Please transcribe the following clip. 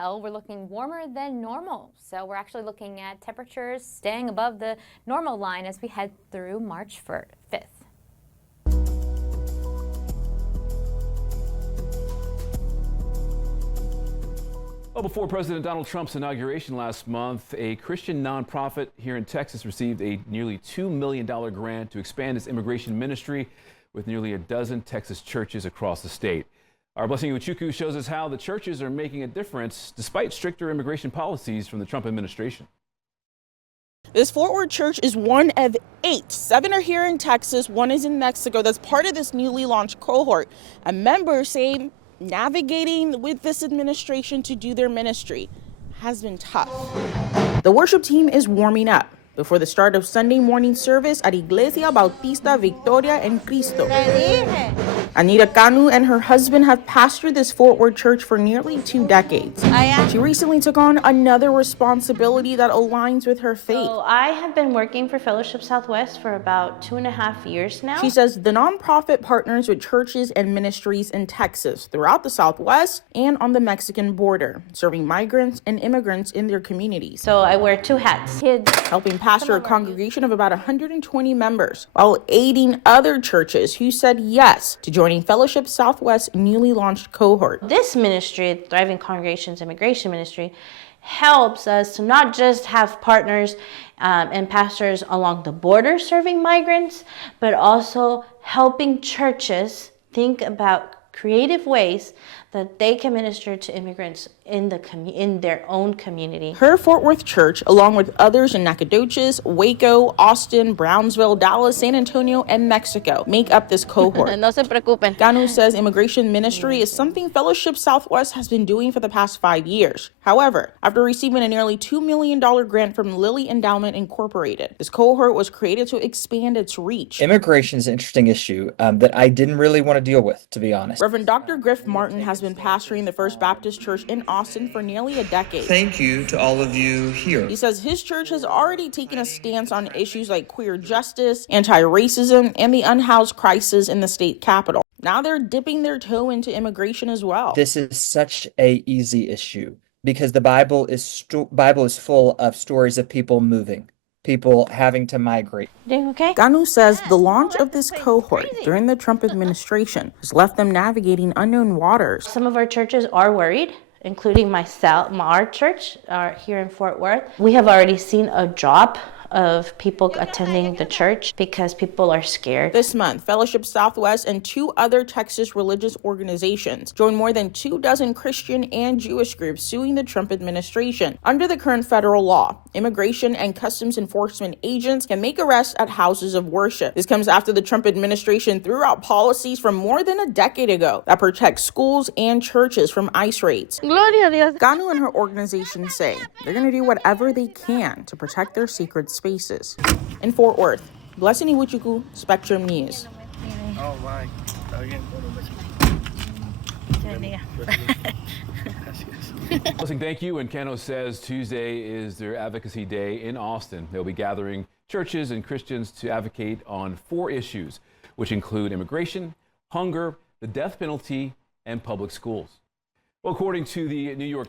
Well, we're looking warmer than normal, so we're actually looking at temperatures staying above the normal line as we head through March 5th. Well, before President Donald Trump's inauguration last month, a Christian nonprofit here in Texas received a nearly $2 million grant to expand its immigration ministry with nearly a dozen Texas churches across the state. Our Blessing Iwuchukwu shows us how the churches are making a difference despite stricter immigration policies from the Trump administration. This Fort Worth church is one of 8. 7 are here in Texas, 1 is in Mexico. That's part of this newly launched cohort. And members say navigating with this administration to do their ministry has been tough. The worship team is warming up before the start of Sunday morning service at Iglesia Bautista Victoria en Cristo. Anita Kanu and her husband have pastored this Fort Worth church for nearly 2 decades. She recently took on another responsibility that aligns with her faith. So I have been working for Fellowship Southwest for about 2.5 years now. She says the nonprofit partners with churches and ministries in Texas, throughout the Southwest, and on the Mexican border, serving migrants and immigrants in their communities. So I wear 2 hats. Kids. Helping pastor a congregation of about 120 members, while aiding other churches who said yes to joining Fellowship Southwest's newly launched cohort. This ministry, Thriving Congregations Immigration Ministry, helps us to not just have partners and pastors along the border serving migrants, but also helping churches think about creative ways that they can minister to immigrants in their own community. Her Fort Worth church, along with others in Nacogdoches, Waco, Austin, Brownsville, Dallas, San Antonio, and Mexico, make up this cohort. No se preocupen. Ganu says immigration ministry is something Fellowship Southwest has been doing for the past 5 years. However, after receiving a nearly $2 million grant from Lilly Endowment Incorporated, this cohort was created to expand its reach. Immigration is an interesting issue that I didn't really want to deal with, to be honest. Reverend Dr. Griff Martin has been pastoring the First Baptist Church in Austin for nearly a decade. Thank you to all of you here. He says his church has already taken a stance on issues like queer justice, anti-racism, and the unhoused crisis in the state capitol. Now they're dipping their toe into immigration as well. This is such an easy issue because the Bible is full of stories of people moving, people having to migrate. Okay? Ganu says the launch of this cohort during the Trump administration has left them navigating unknown waters. Some of our churches are worried, including our church here in Fort Worth. We have already seen a drop of people attending the church because people are scared. This month, Fellowship Southwest and 2 other Texas religious organizations joined more than 24 Christian and Jewish groups suing the Trump administration. Under the current federal law, immigration and customs enforcement agents can make arrests at houses of worship. This comes after the Trump administration threw out policies from more than a decade ago that protect schools and churches from ICE raids. Gloria a Dios. Ganu and her organization say they're going to do whatever they can to protect their sacred spaces. In Fort Worth, Blessing Iwuchukwu, Spectrum News. Oh my. Again. Blessing, thank you. And Cano says Tuesday is their advocacy day in Austin. They'll be gathering churches and Christians to advocate on 4 issues, which include immigration, hunger, the death penalty, and public schools. Well, according to the New York